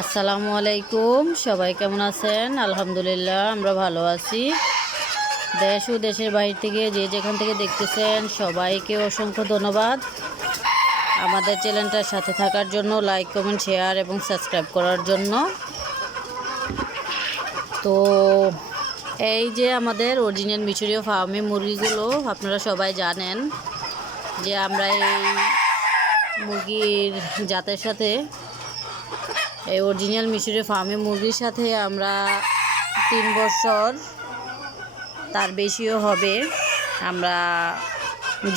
আসসালামু আলাইকুম। সবাই কেমন আছেন? আলহামদুলিল্লাহ, আমরা ভালো আছি। দেশ ও দেশের বাইরে থেকে যে যেখান থেকে দেখতেছেন, সবাইকে অসংখ্য ধন্যবাদ। আমাদের চ্যানেলটার সাথে থাকার জন্য লাইক কমেন্ট শেয়ার এবং সাবস্ক্রাইব করার জন্য। তো এই যে আমাদের অরিজিনাল মিশরীয় ফার্মে মুরগিগুলো, আপনারা সবাই জানেন যে আমরা এই মুরগির জাতের সাথে এই অরিজিনাল মিশরের ফার্মে মুরগির সাথে আমরা তিন বছর, তার বেশিও হবে। আমরা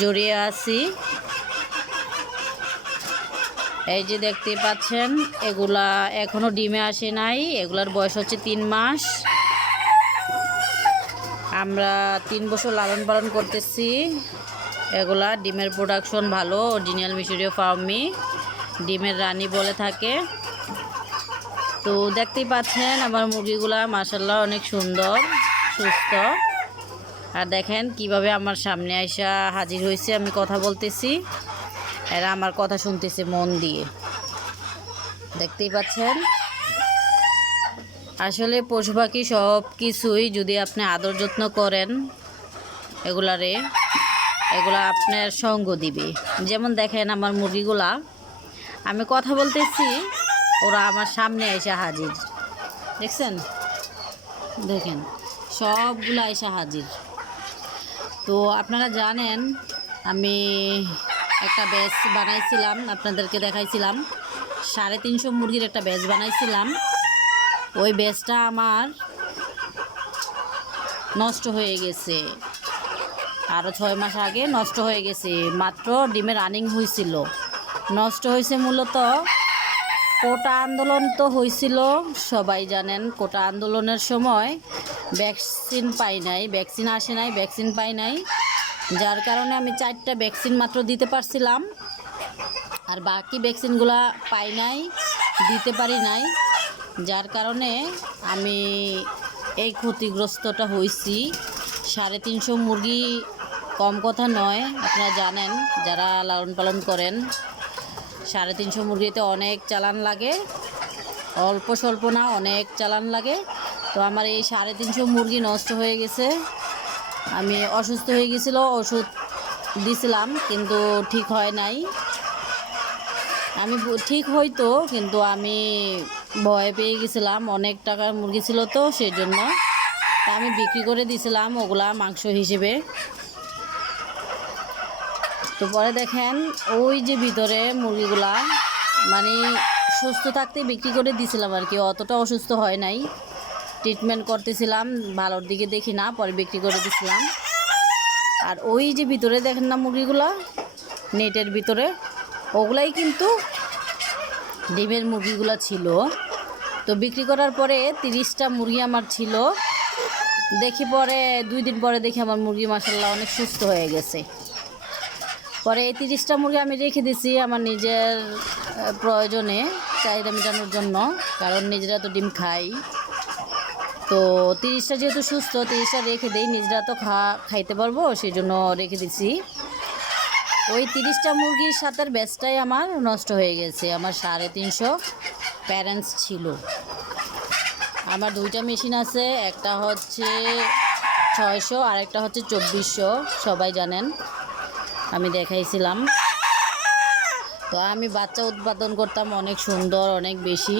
জড়িয়ে আছি। এই যে দেখতে পাচ্ছেন, এগুলা এখনও ডিমে আসে নাই। এগুলার বয়স হচ্ছে তিন মাস। আমরা তিন বছর লালন পালন করতেছি। এগুলা ডিমের প্রোডাকশন ভালো অরিজিনাল মিশরীয় ফার্মি ডিমের রানী বলে থাকে। তো দেখতেই পাচ্ছেন আমার মুরগিগুলা মাসাল্লাহ অনেক সুন্দর, সুস্থ। আর দেখেন কীভাবে আমার সামনে আইসা হাজির হয়েছে, আমি কথা বলতেছি। এরা আমার কথা শুনতেছে মন দিয়ে। দেখতেই পাচ্ছেন? আসলে পশু পাখি সব কিছুই যদি আপনি আদর যত্ন করেন, এগুলারে, এগুলা আপনার সঙ্গ দিবে। যেমন দেখেন আমার মুরগিগুলা, আমি কথা বলতেছি ওরা আমার সামনে এসে হাজির। দেখছেন? দেখেন, সবগুলো এসে হাজির। তো আপনারা জানেন, আমি একটা ব্যাচ বানাইছিলাম, আপনাদেরকে দেখাইছিলাম। সাড়ে তিনশো মুরগির একটা ব্যাচ বানাইছিলাম। ওই ব্যাচটা আমার নষ্ট হয়ে গেছে। আরও ছয় মাস আগে নষ্ট হয়ে গেছে। মাত্র ডিমে রানিং হয়েছিল নষ্ট হয়েছে মূলত কোটা আন্দোলন তো হয়েছিল সবাই জানেন, কোটা আন্দোলনের সময় ভ্যাকসিন পাই নাই, ভ্যাকসিন আসে নাই, ভ্যাকসিন পাই নাই। যার কারণে আমি চারটা ভ্যাকসিন মাত্র দিতে পারছিলাম, আর বাকি ভ্যাকসিনগুলা পাই নাই, দিতে পারি নাই। যার কারণে আমি এই ক্ষতিগ্রস্তটা হয়েছি সাড়ে তিনশো মুরগি কম কথা নয়, আপনারা জানেন, যারা লালন পালন করেন। সাড়ে তিনশো মুরগিতে অনেক চালান লাগে। অল্প স্বল্প না, অনেক চালান লাগে। তো আমার এই সাড়ে তিনশো মুরগি নষ্ট হয়ে গেছে। আমি অসুস্থ হয়ে গেছিল, ওষুধ দিছিলাম, কিন্তু ঠিক হয় নাই। আমি ঠিক হইতো, কিন্তু আমি ভয় পেয়ে গেছিলাম, অনেক টাকার মুরগি ছিল তো, সেই জন্য। আমি বিক্রি করে দিয়েছিলাম ওগুলা মাংস হিসেবে। তো পরে দেখেন, ওই যে ভিতরে মুরগিগুলা মানে সুস্থ থাকতে বিক্রি করে দিয়েছিলাম আর কি, অতটা অসুস্থ হয় নাই। ট্রিটমেন্ট করতেছিলাম, ভালোর দিকে দেখি না, পরে বিক্রি করে দিছিলাম। আর ওই যে ভিতরে দেখেন না মুরগিগুলা, নেটের ভিতরে, ওগুলাই কিন্তু ডিমের মুরগিগুলো ছিল। তো বিক্রি করার পরে তিরিশটা মুরগি আমার ছিল। দেখি পরে, দুই দিন পরে দেখি আমার মুরগি মাসাল্লাহ অনেক সুস্থ হয়ে গেছে। পরে এই তিরিশটা মুরগি আমি রেখে দিছি আমার নিজের প্রয়োজনে চাহিদা মেটানোর জন্য, কারণ নিজেরা তো ডিম খাই। তো তিরিশটা যেহেতু সুস্থ, তিরিশটা রেখে দিই, নিজেরা তো খা, খাইতে পারব সেই জন্য রেখে দিছি। ওই তিরিশটা মুরগির সাথে ব্যাচটাই আমার নষ্ট হয়ে গেছে। আমার সাড়ে তিনশো প্যারেন্টস ছিল। আমার দুইটা মেশিন আছে, একটা হচ্ছে ছয়শো আর একটা হচ্ছে চব্বিশশো, সবাই জানেন। আমি দেখাইছিলাম। তো আমি বাচ্চা উৎপাদন করতাম অনেক সুন্দর, অনেক বেশি।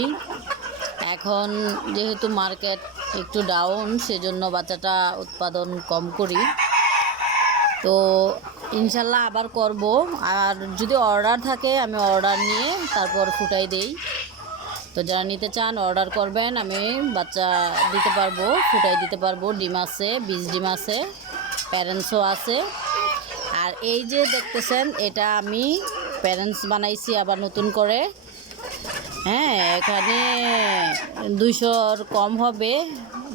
এখন যেহেতু মার্কেট একটু ডাউন সেজন্য বাচ্চাটা উৎপাদন কম করি। তো ইনশাল্লাহ আবার করব। আর যদি অর্ডার থাকে, আমি অর্ডার নিয়ে তারপর ফুটাই দেই। তো যারা নিতে চান অর্ডার করবেন। আমি বাচ্চা দিতে পারব, ফুটাই দিতে পারব। ডিম আছে, বীজ ডিম আছে প্যারেন্টসও আছে। আর এই যে দেখতেছেন, এটা আমি প্যারেন্টস বানাইছি আবার নতুন করে। হ্যাঁ এখানে দুইশোর কম হবে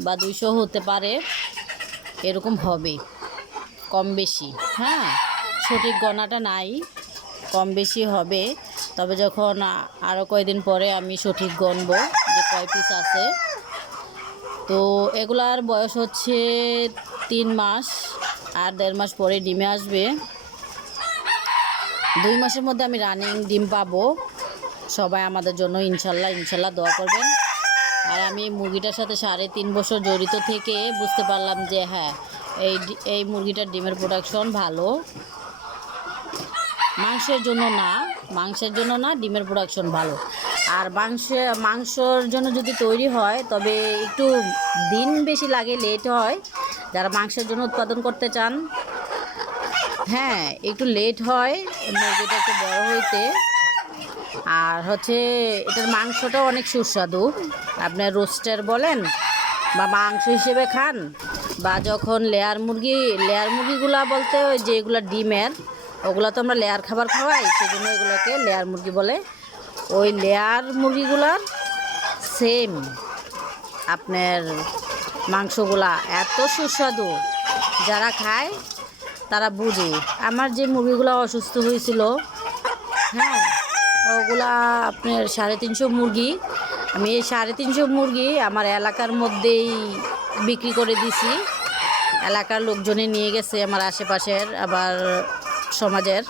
বা দুইশো হতে পারে, এরকম হবে, কম বেশি। হ্যাঁ সঠিক গণাটা নাই, কম বেশি হবে, তবে যখন আরও কয়দিন পরে আমি সঠিক গণব যে কয় পিস আছে। তো এগুলার বয়স হচ্ছে তিন মাস। আর দেড় মাস পরে ডিমে আসবে। দুই মাসের মধ্যে আমি রানিং ডিম পাবো। সবাই আমাদের জন্য ইনশাল্লাহ ইনশাল্লাহ দোয়া করবেন। আর আমি মুরগিটার সাথে সাড়ে তিন বছর জড়িত থেকে বুঝতে পারলাম যে হ্যাঁ এই এই মুরগিটার ডিমের প্রোডাকশন ভালো। মাংসের জন্য না, মাংসের জন্য না, ডিমের প্রোডাকশন ভালো। আর মাংস, মাংসর জন্য যদি তৈরি হয়, তবে একটু দিন বেশি লাগে লেট হয়। যারা মাংসের জন্য উৎপাদন করতে চান হ্যাঁ একটু লেট হয় মুরগিটা একটু বড় হইতে। আর হচ্ছে এটার মাংসটাও অনেক সুস্বাদু। আপনার রোস্টার বলেন বা মাংস হিসেবে খান বা যখন লেয়ার মুরগি লেয়ার মুরগিগুলা বলতে ওই যেগুলো ডিমের, ওগুলো তো আমরা লেয়ার খাবার খাওয়াই সেই জন্য এগুলোকে লেয়ার মুরগি বলে। ওই লেয়ার মুরগিগুলার সেম আপনার মাংসগুলা এত সুস্বাদু। যারা খায়, তারা বুঝে। আমার যে মুরগিগুলো অসুস্থ হয়েছিল হ্যাঁ ওগুলা আপনার সাড়ে তিনশো মুরগি। আমি এই সাড়ে তিনশো মুরগি আমার এলাকার মধ্যেই বিক্রি করে দিছি। এলাকার লোকজনে নিয়ে গেছে আমার আশেপাশের, আবার সমাজের।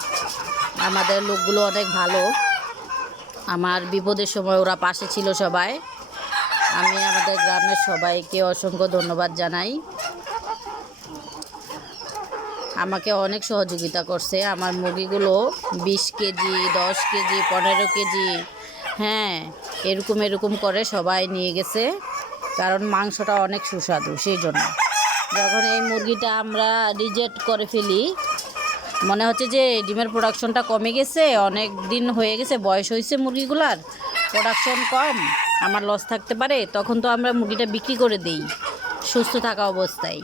আমাদের লোকগুলো অনেক ভালো। আমার বিপদের সময় ওরা পাশে ছিল সবাই। আমি আমাদের গ্রামের সবাইকে অসংখ্য ধন্যবাদ জানাই। আমাকে অনেক সহযোগিতা করছে। আমার মুরগিগুলো বিশ কেজি, দশ কেজি, পনেরো কেজি হ্যাঁ এরকম এরকম করে সবাই নিয়ে গেছে। কারণ মাংসটা অনেক সুস্বাদু, সেই জন্য। যখন এই মুরগিটা আমরা রিজেক্ট করে ফেলি, মনে হচ্ছে যে ডিমের প্রোডাকশনটা কমে গেছে, অনেক দিন হয়ে গেছে, বয়স হয়েছে মুরগিগুলার প্রোডাকশন কম। আমার লস থাকতে পারে, তখন তো আমরা মুরগিটা বিক্রি করে দিই, সুস্থ থাকা অবস্থায়।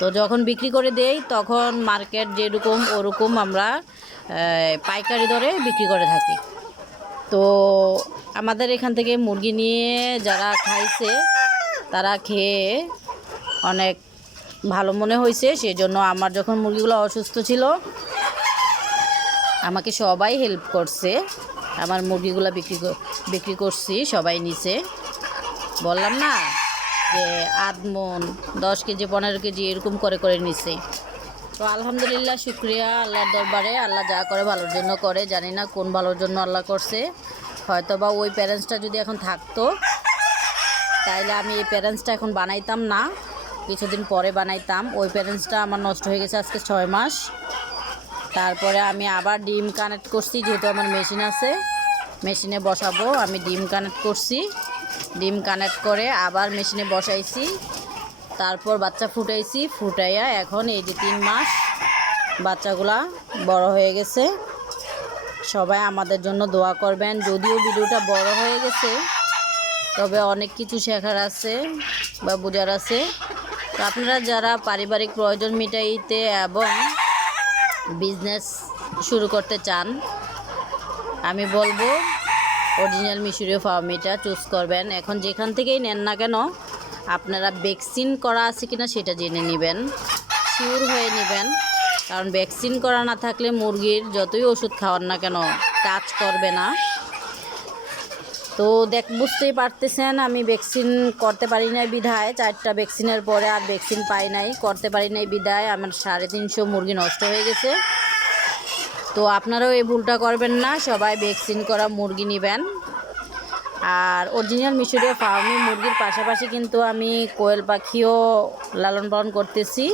তো যখন বিক্রি করে দেই, তখন মার্কেট যেরকম ওরকম আমরা পাইকারি দরে বিক্রি করে থাকি। তো আমাদের এখান থেকে মুরগি নিয়ে যারা খাইছে, তারা খেয়ে অনেক ভালো মনে হয়েছে সেই জন্য আমার যখন মুরগিগুলো অসুস্থ ছিল, আমাকে সবাই হেল্প করছে। আমার মুরগিগুলো বিক্রি কর- বিক্রি করছি সবাই নিছে বললাম না যে আধ দশ কেজি, পনেরো কেজি এরকম করে করে নিছে। তো আলহামদুলিল্লাহ, শুক্রিয়া আল্লাহর দরবারে। আল্লাহ যা করে ভালোর জন্য করে। জানি না কোন ভালোর জন্য আল্লাহ করছে। হয়তো বা ওই প্যারেন্টসটা যদি এখন থাকতো, তাইলে আমি এই প্যারেন্টসটা এখন বানাইতাম না। কিছুদিন পরে বানাইতাম। ওই প্যারেন্টসটা আমার নষ্ট হয়ে গেছে আজকে ছয় মাস। তারপরে আমি আবার ডিম কানেক্ট করছি, যেহেতু আমার মেশিন আছে। মেশিনে বসাবো, আমি ডিম কানেক্ট করছি। ডিম কানেক্ট করে আবার মেশিনে বসাইছি। তারপর বাচ্চা ফুটাইছি, ফুটাইয়া এখন এই যে তিন মাস বাচ্চাগুলা বড় হয়ে গেছে। সবাই আমাদের জন্য দোয়া করবেন। যদিও ভিডিওটা বড় হয়ে গেছে, তবে অনেক কিছু শেখার আছে বা বোঝার আছে। আপনারা যারা পারিবারিক প্রয়োজন মিটাইতে এবং বিজনেস শুরু করতে চান, আমি বলব অরিজিনাল মিশরীয় ফার্মিটা চুজ করবেন। এখন যেখান থেকেই নেন না কেন, আপনারা ভ্যাকসিন করা আছে কি না সেটা জেনে নেবেন শিওর হয়ে নেবেন। কারণ ভ্যাকসিন করা না থাকলে মুরগির যতই ওষুধ খাওয়ান না কেন, কাজ করবে না। তো দেখ, বুঝতেই পারতেছেন, আমি ভ্যাকসিন করতে পারি নাই বিধায়। চারটা ভ্যাকসিনের পরে আর ভ্যাকসিন পাই নাই, করতে পারি নাই বিধায়। আমার সাড়ে তিনশো মুরগি নষ্ট হয়ে গেছে। তো আপনারাও এই ভুলটা করবেন না, সবাই ভ্যাকসিন করা মুরগি নেবেন। আর অরিজিনাল মিশরীয় ফার্মি মুরগির পাশাপাশি কিন্তু আমি কোয়েল পাখিও লালন পালন করতেছি।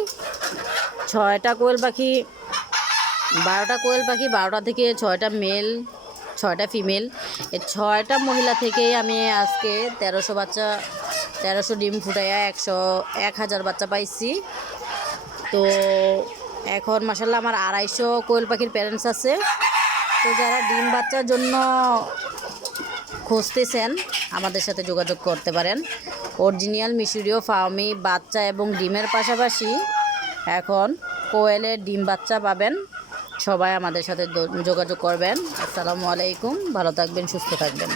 ছয়টা কোয়েল পাখি, বারোটা কোয়েল পাখি, বারোটা থেকে ছয়টা মেল ছয়টা ফিমেল। এই ছয়টা মহিলা থেকেই আমি আজকে তেরোশো বাচ্চা, তেরোশো ডিম ফুটাইয়া একশো, এক হাজার বাচ্চা পাইছি। তো এখন মাসাল্লাহ আমার আড়াইশো কোয়েল পাখির প্যারেন্টস আছে। তো যারা ডিম বাচ্চার জন্য খুঁজতেছেন, আমাদের সাথে যোগাযোগ করতে পারেন। অরিজিনাল মিশরীয় ফার্মি বাচ্চা এবং ডিমের পাশাপাশি এখন কোয়েলের ডিম বাচ্চা পাবেন। সবাই আমাদের সাথে যোগাযোগ করবেন। আসসালামু আলাইকুম। ভালো থাকবেন সুস্থ থাকবেন।